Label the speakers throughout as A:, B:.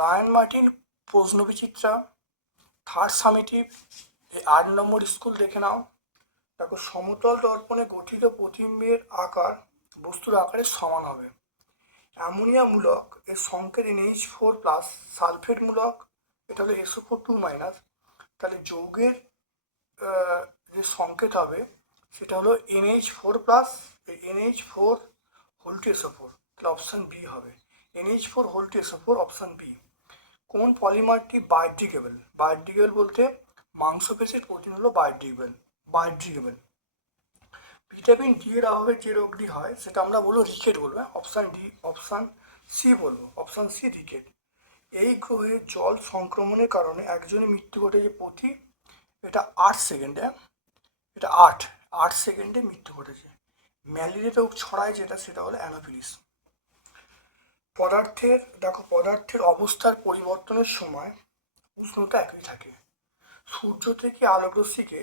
A: Ryan Martin প্রশ্নবিচিত্রা third summative এই আট নম্বর স্কুল দেখে নাও। দেখো, সমতল দর্পণে গঠিত প্রতিবিম্বের আকার বস্তুর আকারে সমান হবে। অ্যামোনিয়ামূলক এর সংকেত এনএইচ ফোর প্লাস সালফেটমূলক, এটা হলো এসও ফোর টু মাইনাস তাহলে যৌগের যে সংকেত হবে, সেটা হলো এনএইচ ফোর প্লাস এই NH four whole two four তাহলে অপশান বি হবে। NH four whole two four option B কোন পলিমারটি বায়োডিগেবল বায়োডিগেবল বলতে মাংসপেশির প্রোটিন হলো বায়োডিগেবল বায়োডিগেবল ভিটামিন ডি এর অভাবে যে রোগটি হয়, সেটা আমরা বলব রিকেট বলব অপশান ডি অপশান সি বলব অপশান সি রিকেট এই গ্রহে জল সংক্রমণের কারণে একজনের মৃত্যু ঘটে যে প্রতি, এটা আট সেকেন্ডে এটা আট আট সেকেন্ডে মৃত্যু ঘটেছে। ম্যালেরিয়া রোগ ছড়ায় যেটা, সেটা হলো অ্যানোফিলিস পদার্থের, দেখো, পদার্থের অবস্থার পরিবর্তনের সময় উষ্ণতা একই থাকে। সূর্য থেকে আলোকরশ্মিকে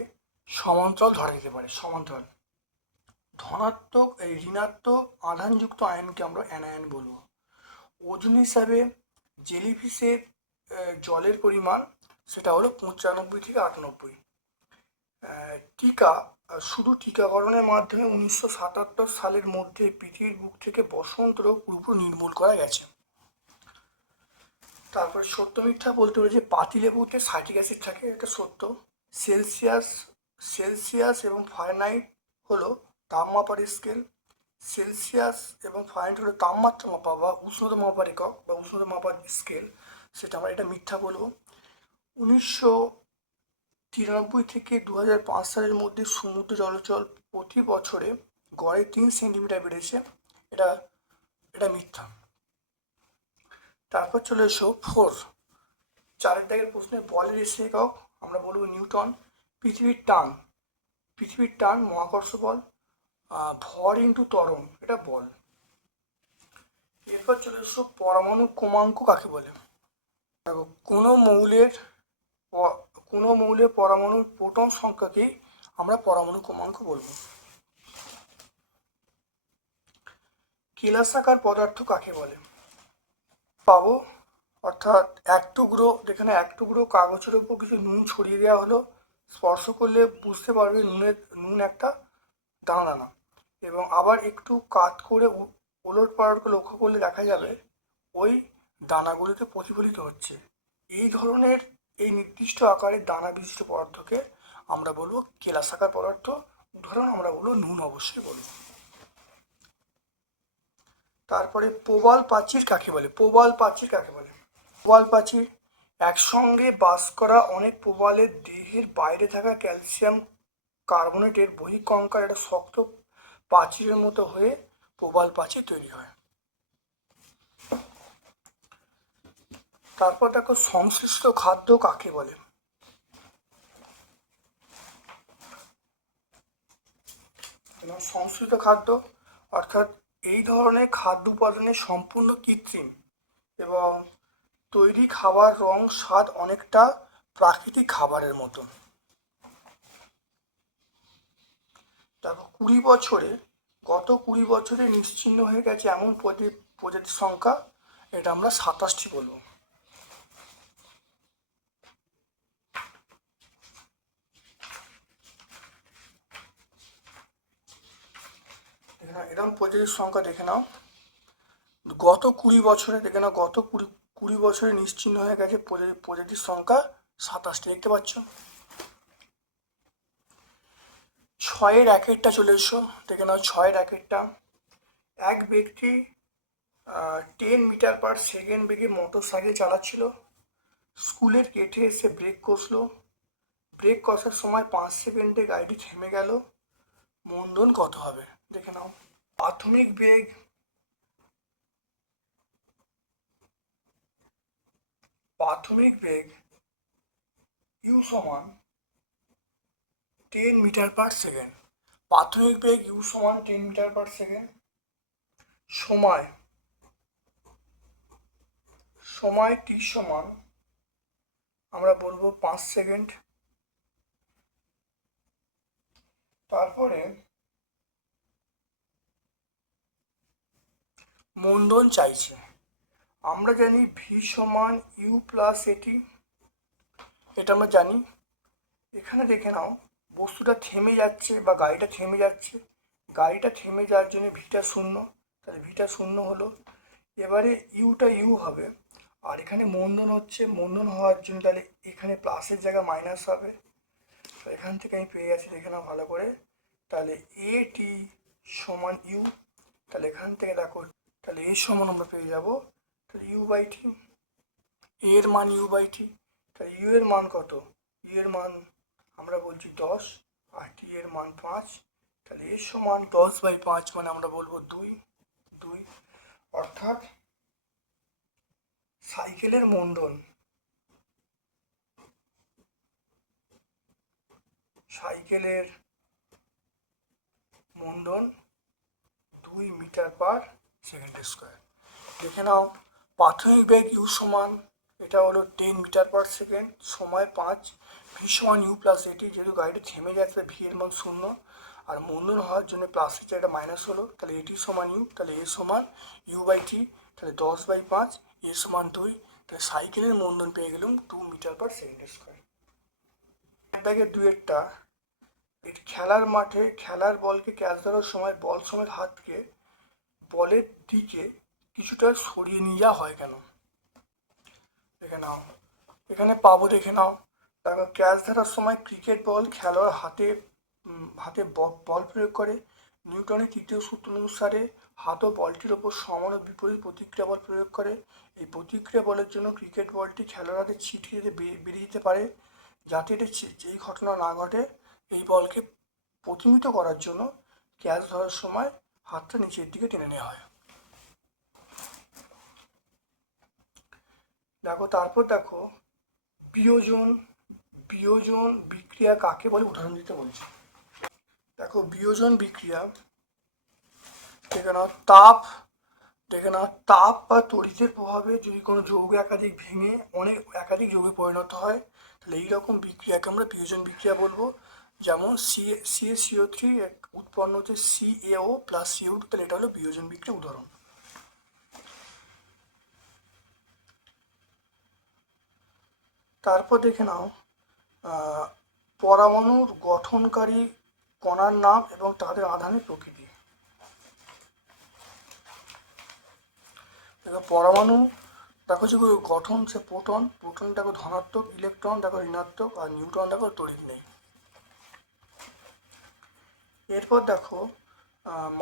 A: সমান্তরাল ধরা যেতে পারে, সমান্তরাল। ধনাত্মক, এই ঋণাত্মক আধানযুক্ত আয়নকে আমরা অ্যানায়ন বলব। ওজন হিসাবে জেলিফিশের জলের পরিমাণ, সেটা হলো পঁচানব্বই থেকে আটানব্বই। টিকা শুধু টিকাকরণের মাধ্যমে উনিশশো সাতাত্তর সালের মধ্যে পৃথিবীর বুক থেকে বসন্ত রোগ পুরোপুরি নির্মূল করা গেছে। তারপর সত্য মিথ্যা বলতে হলে যে পাতিলেবুতে সাইট্রিক অ্যাসিড থাকে, এটা সত্য। সেলসিয়াস সেলসিয়াস এবং ফারেনহাইট হলো তাপমাপার স্কেল। সেলসিয়াস এবং ফারেনহাইট হলো তাপমাত্রা মাপা বা উষ্ণতা মাপার একক বা উষ্ণতা মাপার স্কেল, সেটা আমরা এটা মিথ্যা বলব। উনিশশো তিরানব্বই থেকে দু হাজার পাঁচ সালের মধ্যে সমুদ্র জলচল প্রতি বছরে গড়ে তিন সেন্টিমিটার বেড়েছে। এটা এটা মিথ্যা। তারপর চলে এসো ফোর। চারের দাগের প্রশ্নে বলের একক আমরা বলব নিউটন। পৃথিবীর টান পৃথিবীর টান মহাকর্ষ বল ভর ইন্টু ত্বরণ এটা বল। এরপর চলে এসো পরমাণু ক্রমাঙ্ক কাকে বলে? দেখো, কোনো মৌলের কোনো পরমাণুর প্রোটন সংখ্যাকেই আমরা পরমাণু ক্রমাঙ্ক বলব। কেলাসাকার পদার্থ কাকে বলে? পাবো, অর্থাৎ এক টুকরো, যেখানে এক টুকরো কাগজের উপর কিছু নুন ছড়িয়ে দেওয়া হলো, স্পর্শ করলে বুঝতে পারবে নুনের, নুন একটা দানা দানা এবং আবার একটু কাত করে ওলট পালটকে লক্ষ্য করলে দেখা যাবে, ওই দানাগুলিতে প্রতিফলিত হচ্ছে। এই ধরনের এই নির্দিষ্ট আকারের দানা বিশিষ্ট পদার্থকে আমরা বলব কেলাসাকার পদার্থ। উদাহরণ আমরা বলব নুন অবশ্যই বলব। তারপরে প্রবাল প্রাচীর কাকে বলে? প্রবাল প্রাচীর কাকে বলে? প্রবাল প্রাচীর একসঙ্গে বাস করা অনেক প্রবালের দেহের বাইরে থাকা ক্যালসিয়াম কার্বনেটের বহিঃকঙ্কার একটা শক্ত প্রাচীরের মতো হয়ে প্রবাল প্রাচীর তৈরি হয়। তারপর দেখো সংশ্লিষ্ট খাদ্য কাকে বলে? সংশ্লিষ্ট খাদ্য, অর্থাৎ এই ধরনের খাদ্য উপাদানের সম্পূর্ণ কৃত্রিম এবং তৈরি খাবার রং, স্বাদ অনেকটা প্রাকৃতিক খাবারের মতো দেখো, কুড়ি বছরে, গত কুড়ি বছরে নিশ্চিহ্ন হয়ে গেছে এমন প্রজাতির সংখ্যা, এটা আমরা সাতাশটি বলব। এখানে এরকম প্রজাতির সংখ্যা দেখে নাও। গত কুড়ি বছরে দেখে নাও, গত কুড়ি কুড়ি বছরে নিশ্চিহ্ন হয়ে গেছে প্রজাতির সংখ্যা সাতাশটি, দেখতে পাচ্ছ? ছয়ের একেরটা চলে এসো, দেখে নাও ছয়ের একেরটা। এক ব্যক্তি টেন মিটার পার সেকেন্ড বেগে মোটর সাইকেল চালাচ্ছিল। স্কুলের গেটে এসে ব্রেক কষলো। ব্রেক কষার সময় পাঁচ সেকেন্ডে গাড়িটি থেমে গেল। মূলধন কত হবে। দেখে নাও। প্রাথমিক বেগ প্রাথমিক বেগ ইউ সমান টেন মিটার পার সেকেন্ড প্রাথমিক বেগ ইউ সমান টেন মিটার পার সেকেন্ড সময় সময় টি সমান, আমরা বলব পাঁচ সেকেন্ড তারপরে মন্দন চাইছে। আমরা জানি ভি সমান ইউ প্লাস এটি এটা আমরা জানি। এখানে দেখে নাও, বস্তুটা থেমে যাচ্ছে বা গাড়িটা থেমে যাচ্ছে। গাড়িটা থেমে যাওয়ার জন্য ভিটা শূন্য। তাহলে ভিটা শূন্য হলো। এবারে ইউটা ইউ হবে। আর এখানে মন্দন হচ্ছে। মন্দন হওয়ার জন্য তাহলে এখানে প্লাসের জায়গা মাইনাস হবে। তো এখান থেকে আমি পেয়ে গেছি দেখে নাও ভালো করে। তাহলে এ টি সমান ইউ তাহলে এখান থেকে দেখো তাহলে এর সমান আমরা পেয়ে যাব। তাহলে ইউ বাই টি এর মান ইউ বাই টি তাহলে ইউ এর মান কত? ইউ এর মান আমরা বলছি দশ, আর টি এর মান পাঁচ। তাহলে এর সমান দশ বাই পাঁচ মানে আমরা বলব দুই দুই। অর্থাৎ সাইকেলের মন্দন সাইকেলের মন্দন দুই মিটার পার সেকেন্ড স্কোয়ার দেখে নাও প্রাথমিক বেগ ইউ সমান, এটা হলো টেন মিটার পার সেকেন্ড সময় পাঁচ ভি সমান ইউ প্লাস এটি যেহেতু গাড়িটা থেমে যাচ্ছে ভি এর মান শূন্য, আর মন্দন হওয়ার জন্য প্লাসের জায়গাটা মাইনাস হলো, তাহলে এটি সমান ইউ তাহলে এ সমান ইউ বাই টি তাহলে দশ বাই পাঁচ এ সমান দুই, তাহলে সাইকেলের মন্দন পেয়ে গেলাম two metre per second square ব্যাগের দুয়েরটা এটি খেলার মাঠে, খেলার বলকে ক্যাচ ধরার সময় বল সময় হাতকে বলের দিকে কিছুটা সরিয়ে নিয়ে যাওয়া হয় কেন? দেখে নাও। এখানে পাবো দেখে নাও। দেখো ক্যাচ ধরার সময় ক্রিকেট বল খেলোয়াড় হাতে হাতে বল প্রয়োগ করে। নিউটনের তৃতীয় সূত্র অনুসারে হাত ও বলটির ওপর সমান বিপরীত প্রতিক্রিয়া বল প্রয়োগ করে। এই প্রতিক্রিয়া বলের জন্য ক্রিকেট বলটি খেলোয়াড় হাতে ছিটকে যেতে বেরিয়ে যেতে পারে। যাতে এটা যেই ঘটনা না ঘটে, এই বলকে প্রতিমিত করার জন্য ক্যাচ ধরার সময় হাতটা নিচের দিকে টেনে নেওয়া হয়। দেখো, তারপর দেখো, বিয়োজন বিয়োজন বিক্রিয়া কাকে বলে? উদাহরণ দিতে বলছে। দেখো, বিয়োজন বিক্রিয়া, দেখে নাও, তাপ, দেখে নাও, তাপ বা তড়িতের প্রভাবে যদি কোনো যৌগ একাধিক ভেঙে অনেক একাধিক যৌগে পরিণত হয়, তাহলে এইরকম বিক্রিয়াকে আমরা বিয়োজন বিক্রিয়া বলব। যেমন সি সিও থ্রি উৎপন্ন হচ্ছে সি এও প্লাস সিও টু তাহলে এটা হলো বিয়োজন বিক্রিয়া উদাহরণ। তারপর দেখে নাও পরমাণুর গঠনকারী কণার নাম এবং তাদের আধানের প্রকৃতি। পরমাণু, দেখো যে গঠন, সে প্রোটন প্রোটন দেখো ধনাত্মক, ইলেকট্রন দেখো ঋণাত্মক, আর নিউট্রন দেখো তড়িৎ নেই। এরপর দেখো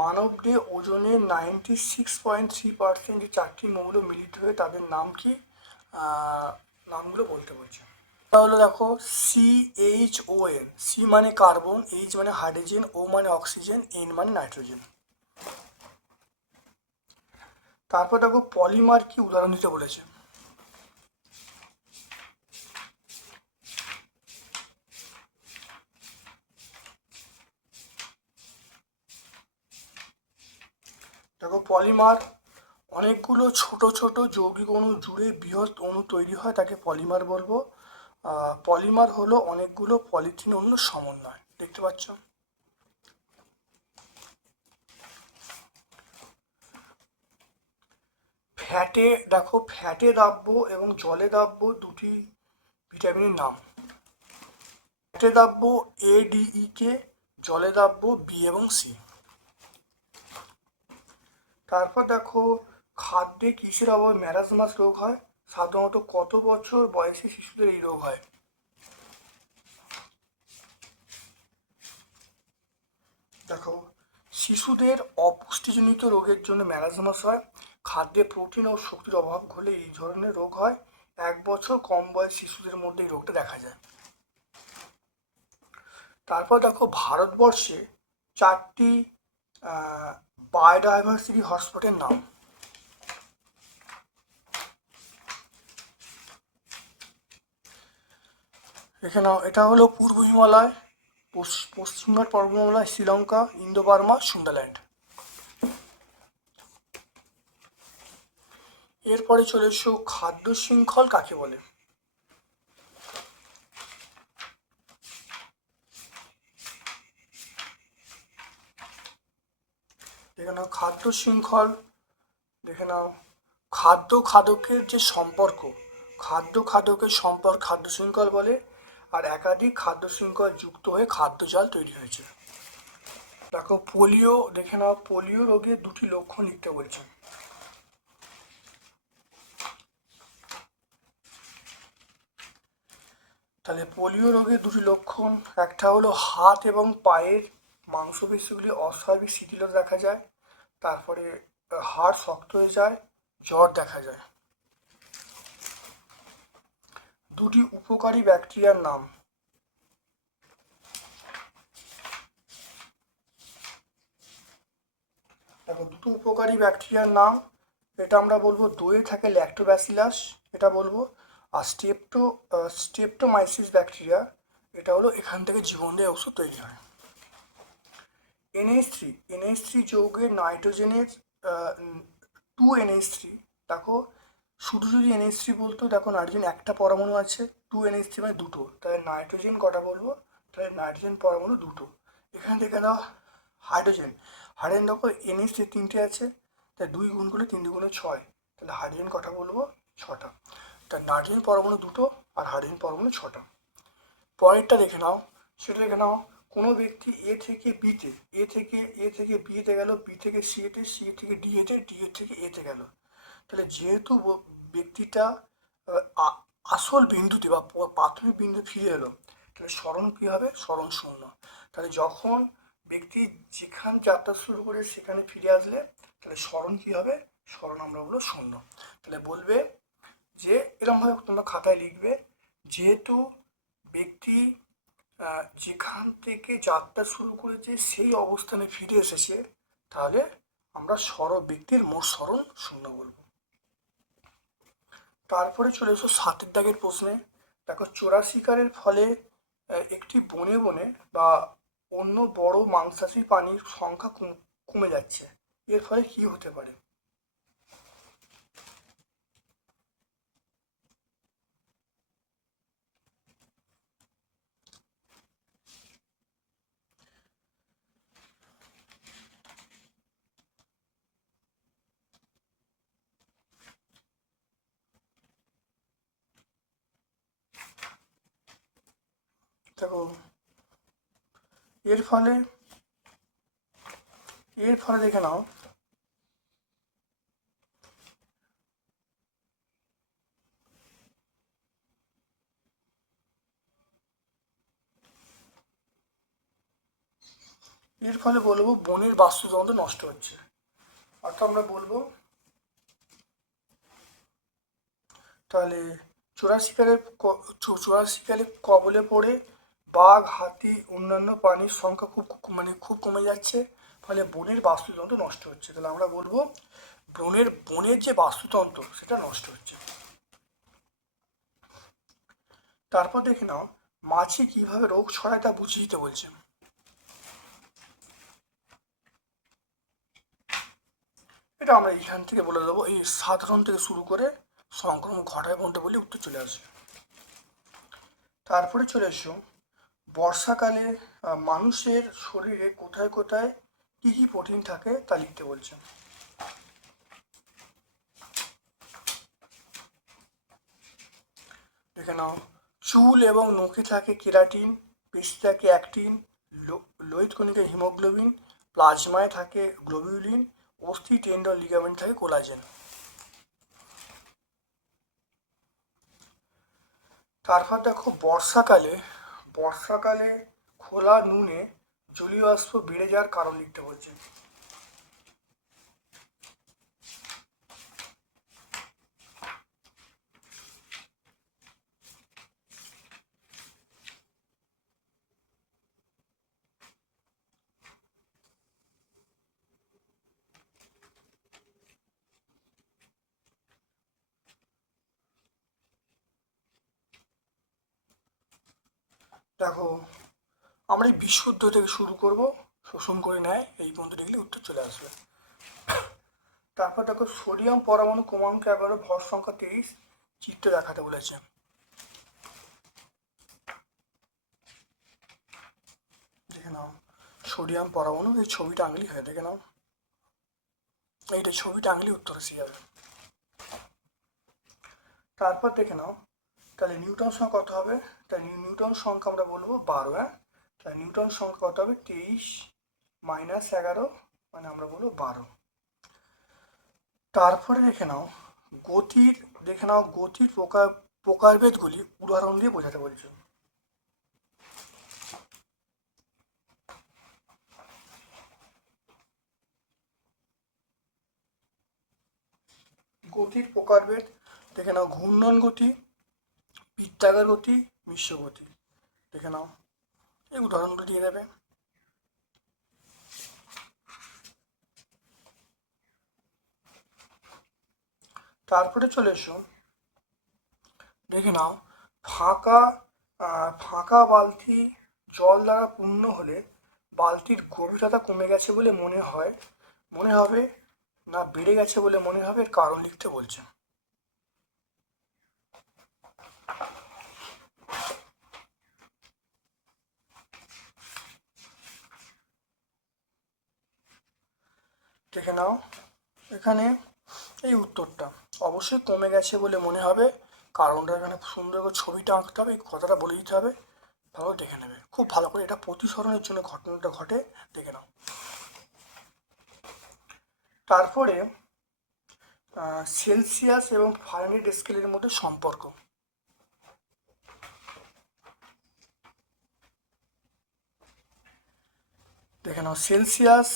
A: মানব দেহে ওজনের ninety six point three percent যে চারটি মৌল মিলিত হয়ে তাদের নাম কি? নামগুলো বলতে বলছে। তাহলে দেখো C H O N C মানে কার্বন এইচ মানে হাইড্রোজেন ও মানে অক্সিজেন এন মানে নাইট্রোজেন তারপর দেখো পলিমার কি উদাহরণ দিতে বলেছে? দেখো, পলিমার অনেকগুলো ছোট ছোট যৌগিক অণু জুড়ে বৃহৎ অণু তৈরি হয়, তাকে পলিমার বলব। পলিমার হলো অনেকগুলো পলিথিন অণুর সমন্বয়, দেখতে পাচ্ছ? ফ্যাটে, দেখো, ফ্যাটে দাব্য এবং জলে দাব্য দুটি ভিটামিনের নাম। ফ্যাটে দাব্য এ ডি ই কে জলে দাব্য বি এবং সি তারপর দেখো, খাদ্যে কিসের অভাবে ম্যারাসমাস রোগ হয়? সাধারণত কত বছর বয়সে শিশুদের এই রোগ হয়? দেখো, শিশুদের অপুষ্টিজনিত রোগের জন্য ম্যারাজমাস হয়। খাদ্যে প্রোটিন ও শক্তির অভাব হলে এই ধরনের রোগ হয়। এক বছর কম বয়স শিশুদের মধ্যে এই রোগটা দেখা যায়। তারপর দেখো, ভারতবর্ষে চারটি বায়োডাইভার্সিটি হটস্পটের নাম। এখানে এটা হলো পূর্ব হিমালয় পশ- পশ্চিমঘাট পর্বতমালা শ্রীলঙ্কা ইন্দো বার্মা সুন্দাল্যান্ড এরপরে চলে এসো খাদ্য শৃঙ্খল কাকে বলে দেখে নাও খাদ্য শৃঙ্খল, দেখে নাও। খাদ্য খাদকের যে সম্পর্ক, খাদ্য খাদকের সম্পর্ক খাদ্য শৃঙ্খল বলে, আর একাধিক খাদ্য শৃঙ্খল যুক্ত হয়ে খাদ্য জাল তৈরি হয়েছে। দেখো, পোলিও, দেখে নাও, পোলিও রোগের দুটি লক্ষণ লিখতে বলছে। তাহলে পোলিও রোগের দুটি লক্ষণ, একটা হলো হাত এবং পায়ের মাংসপেশিগুলি অস্বাভাবিক শিথিলতা দেখা যায় তারপরে হাড় শক্ত হয়ে যায়, জ্বর দেখা যায়। দুটি উপকারী ব্যাকটেরিয়ার নাম। দেখো, দুটো উপকারী ব্যাকটেরিয়ার নাম, এটা আমরা বলব দইয়ে থাকে ল্যাক্টোব্যাসিলাস এটা বলব, আর স্টেপটো স্টেপটোমাইসিস ব্যাকটেরিয়া এটা হলো এখান থেকে জীবনদায়ী ওষুধ তৈরি হয়। এনএইচ থ্রি এনএইচ থ্রি যৌগের নাইট্রোজেনের টু এনএইচ থ্রি দেখো? শুধু যদি এনএইচ থ্রি বলতো, দেখো নাইট্রোজেন একটা পরমাণু আছে টু এনএইচ থ্রি মানে দুটো। তাহলে নাইট্রোজেন কটা বলব? তাহলে নাইট্রোজেন পরমাণু দুটো। এখান থেকে দাও হাইড্রোজেন। হাইড্রোজেন দেখো এনএইচ থ্রি তিনটে আছে তাই দুই গুণ করলে তিন দুগুণে ছয়। তাহলে হাইড্রোজেন কটা বলব? ছটা। তা নাইট্রোজেন পরমাণু দুটো আর হাইড্রোজেন পরমাণু ছটা। পরেরটা দেখে নাও, সেটা দেখে নাও। কোনো ব্যক্তি এ থেকে বিতে এ থেকে এ থেকে বিতে গেল বি থেকে সি এতে সি থেকে ডি এতে ডি এর থেকে এতে গেল। তাহলে যেহেতু ব্যক্তিটা আসল বিন্দুতে বা প্রাথমিক বিন্দু ফিরে এলো, তাহলে স্মরণ কী হবে? স্মরণ শূন্য। তাহলে যখন ব্যক্তি যেখান যাত্রা শুরু করে সেখানে ফিরে আসলে, তাহলে স্মরণ কী হবে? স্মরণ আমরা বলব শূন্য। তাহলে বলবে যে এরকমভাবে তোমরা খাতায় লিখবে, যেহেতু ব্যক্তি যেখান থেকে যাত্রা শুরু করেছে, সেই অবস্থানে ফিরে এসেছে, তাহলে আমরা স্মর ব্যক্তির মোট স্মরণ শূন্য বলব। তারপরে চলে এসো সাতের দাগের প্রশ্নে। দেখো চোরা শিকারের ফলে একটি বনে বনে বা অন্য বড় মাংসাশী প্রাণীর সংখ্যা কমে যাচ্ছে। এর ফলে কি হতে পারে? দেখো এর ফলে এর ফলে দেখে নাও। এর ফলে বলব, বনের বাস্তুতন্ত্র নষ্ট হচ্ছে। অর্থাৎ আমরা বলব, তাহলে চোরা শিকারের ক- চো- চোরা শিকারের কবলে পড়ে বাঘ, হাতি, অন্যান্য প্রাণীর সংখ্যা খুব মানে খুব কমে যাচ্ছে। ফলে বনের বাস্তুতন্ত্র নষ্ট হচ্ছে। তাহলে আমরা বলব, বনের বনের যে বাস্তুতন্ত্র, সেটা নষ্ট হচ্ছে। তারপর দেখে নাও, মাছে কীভাবে রোগ ছড়ায় তা বুঝিয়ে দিতে বলছে। এটা আমরা এখান থেকে বলে দেবো, এই সাধারণ থেকে শুরু করে সংক্রমণ ঘটায় পর্যন্ত বলে উত্তর চলে আসবে তারপরে চলে এসো বর্ষাকালে মানুষের শরীরে কোথায় কোথায় কী কী প্রোটিন থাকে তা লিখতে বলছেন। দেখে নাও, চুল এবং নখে থাকে কেরাটিন, পেশি থাকে অ্যাক্টিন লোহিত কণিকা হিমোগ্লোবিন, প্লাজমায় থাকে গ্লোবিউলিন, অস্থি টেন্ডন লিগামেন্ট থাকে কোলাজেন। তারপর দেখো, বর্ষাকালে বর্ষাকালে খোলা নুনে জলীয় বাষ্প বেড়ে যাওয়ার কারণ লিখতে বলছে দেখো, আমরা এই বিশুদ্ধ থেকে শুরু করব, শোষণ করে নেয়, এই পর্যন্ত লিখলে উত্তর চলে আসবে। তারপর দেখো, সোডিয়াম পরমাণু ক্রমাঙ্ক এগারো ভর সংখ্যা তেইশ চিত্র দেখাতে বলেছে। দেখে নাও, সোডিয়াম পরমাণু এই ছবিটা আঙুলি হয়ে, দেখে নাও। এইটা ছবিটা আঁকলে উত্তর এসে তারপর দেখে নাও তাহলে নিউটন সংখ্যা কত হবে? তাহলে নিউটন সংখ্যা আমরা বলব বারো হ্যাঁ? তাহলে নিউটন সংখ্যা কত হবে? তেইশ মাইনাস এগারো মানে আমরা বলব বারো। তারপরে দেখে নাও, গতির, দেখে নাও গতির প্রকার, প্রকারভেদগুলি উদাহরণ দিয়ে বোঝাতে বলছে। গতির প্রকারভেদ, দেখে নাও, ঘূর্ণন গতি বৃত্তাকার গতি মিশ্র গতি দেখে নাও। এই উদাহরণগুলো দিয়ে দেবে। তারপরে চলে এসো। দেখে নাও। ফাঁকা ফাঁকা বালতি জল দ্বারা পূর্ণ হলে বালতির গভীরতা কমে গেছে বলে মনে হয়। মনে হবে না, বেড়ে গেছে বলে মনে হবে, কারণ লিখতে বলছে। দেখে নাও। এখানে এই উত্তরটা। অবশ্যই কমে গেছে বলে মনে হবে। কারণটা এখানে সুন্দর করে ছবিটা আঁকতে হবে, এই কথাটা বলে দিতে হবে। ভালো দেখে নেবে। খুব ভালো করে এটা প্রতিসরণের জন্য ঘটনাটা ঘটে, দেখে নাও। তারপরে সেলসিয়াস এবং ফারেনহাইট স্কেলের মধ্যে সম্পর্ক। দেখে নাও, সেলসিয়াস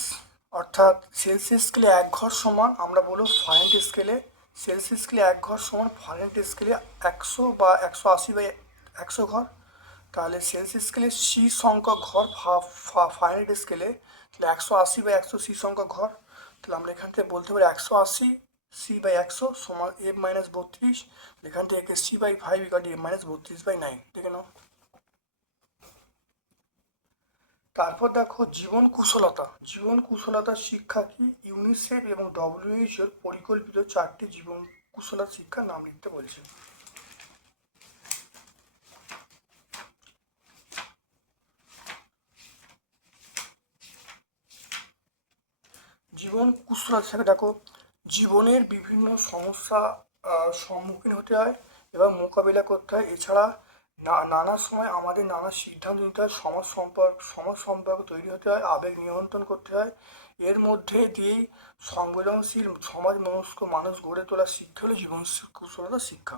A: অর্থাৎ সেলসিয়াস স্কেলে এক ঘর সমান, আমরা বলব ফারেনহাইট স্কেলে সেলসিয়াস স্কেলে এক ঘর সমান ফারেনহাইট স্কেলে একশো বা একশো আশি বা একশো ঘর। তাহলে সেলসিয়াস স্কেলে সি সংখ্যক ঘর ফারেনহাইট স্কেলে তাহলে একশো আশি বা একশো সি সংখ্যক ঘর। তাহলে আমরা এখান থেকে বলতে পারি একশো আশি সি বাই একশো সমান এফ মাইনাস বত্রিশ এখান থেকে C by five equal F minus বত্রিশ বাই নাইন দেখে নাও তারপর দেখো জীবন কুশলতা। জীবন কুশলতা শিক্ষা কি? ইউনিসেফ এবং ডব্লিউএইচ এর পরিকল্পিত চারটি জীবন কুশলতা শিক্ষার নাম লিখতে বলছে। জীবন কুশলতা হিসাবে দেখো, জীবনের বিভিন্ন সমস্যা সম্মুখীন হতে হয় এবং মোকাবিলা করতে হয়। এছাড়া নানা সময় আমাদের নানা সিদ্ধান্ত নিতে হয়, সমাজ সম্পর্ক সমাজ সম্পর্ক তৈরি হতে হয়, আবেগ নিয়ন্ত্রণ করতে হয়। এর মধ্যে দিয়েই সংবেদনশীল সমাজ মনস্ক মানুষ গড়ে তোলা শিক্ষা হলো জীবন কুশলতা শিক্ষা।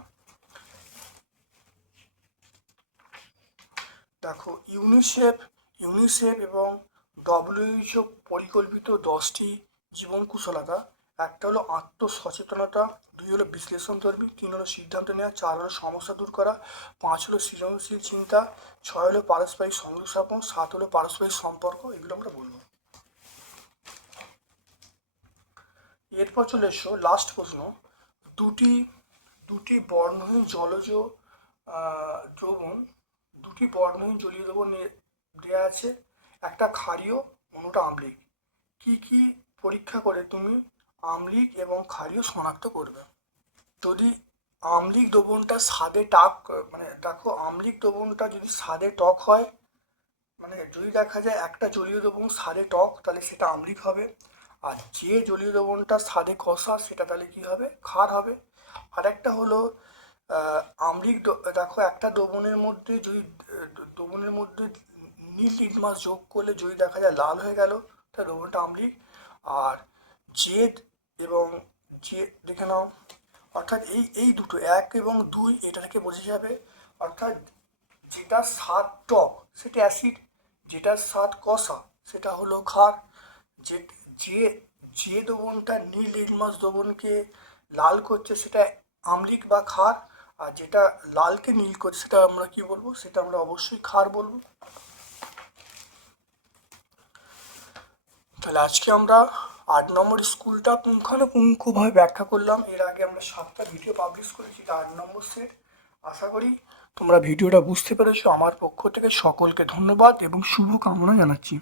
A: দেখো ইউনিসেফ ইউনিসেফ এবং ডব্লিউএইচও পরিকল্পিত দশটি জীবন কুশলতা একটা হলো আত্মসচেতনতা, দুই হলো বিশ্লেষণ তর্বি তিন হলো সিদ্ধান্ত নেওয়া, চার হলো সমস্যা দূর করা, পাঁচ হলো সৃজনশীল চিন্তা, ছয় হলো পারস্পরিক সংযোগ স্থাপন সাত হলো পারস্পরিক সম্পর্ক, এগুলো আমরা বলব। এরপর চলে এসো লাস্ট প্রশ্ন। দুটি দুটি বর্ণহীন জলজ দ্রবণ, দুটি বর্ণহীন জলীয় দ্রবণ দেওয়া আছে, একটা ক্ষারীয়, অন্যটা আম্লিক। কি কি পরীক্ষা করে তুমি আম্লিক এবং ক্ষারীয় শনাক্ত করবে। যদি আমলিক দ্রবণটা স্বাদে টাক মানে দেখো আম্লিক দ্রবণটা যদি স্বাদে টক হয় মানে যদি দেখা যায় একটা জলীয় দ্রবণ স্বাদে টক, তাহলে সেটা আমলিক হবে। আর যে জলীয় দ্রবণটা স্বাদে কষা, সেটা তাহলে কি হবে? ক্ষার হবে। আর একটা হলো আমলিক দেখো একটা দ্রবণের মধ্যে যদি, দ্রবণের মধ্যে নীল লিটমাস যোগ করলে যদি দেখা যায় লাল হয়ে গেল, তাহলে দ্রবণটা আমলিক আর জেদ এবং যে দেখে নাও। অর্থাৎ এই এই দুটো, এক এবং দুই এটাকে বোঝা যাবে। অর্থাৎ যেটা স্বাদ টক, সেটা অ্যাসিড, যেটা স্বাদ কষা, সেটা হলো ক্ষার যে যে যে দ্রবণটা নীল লিটমাস দ্রবণকে লাল করছে, সেটা আম্লিক বা ক্ষার আর যেটা লালকে নীল করছে, সেটা আমরা কি বলব? সেটা আমরা অবশ্যই ক্ষার বলব। তাহলে আজকে আমরা আট নম্বর স্কুলটা পুঙ্খানুপুঙ্খভাবে ব্যাখ্যা করলাম, এর আগে আমরা সাতটা ভিডিও পাবলিশ করেছি, এটা আট নম্বর সেট আশা করি তোমরা ভিডিওটা বুঝতে পেরেছ। আমার পক্ষ থেকে সকলকে ধন্যবাদ এবং শুভকামনা জানাচ্ছি।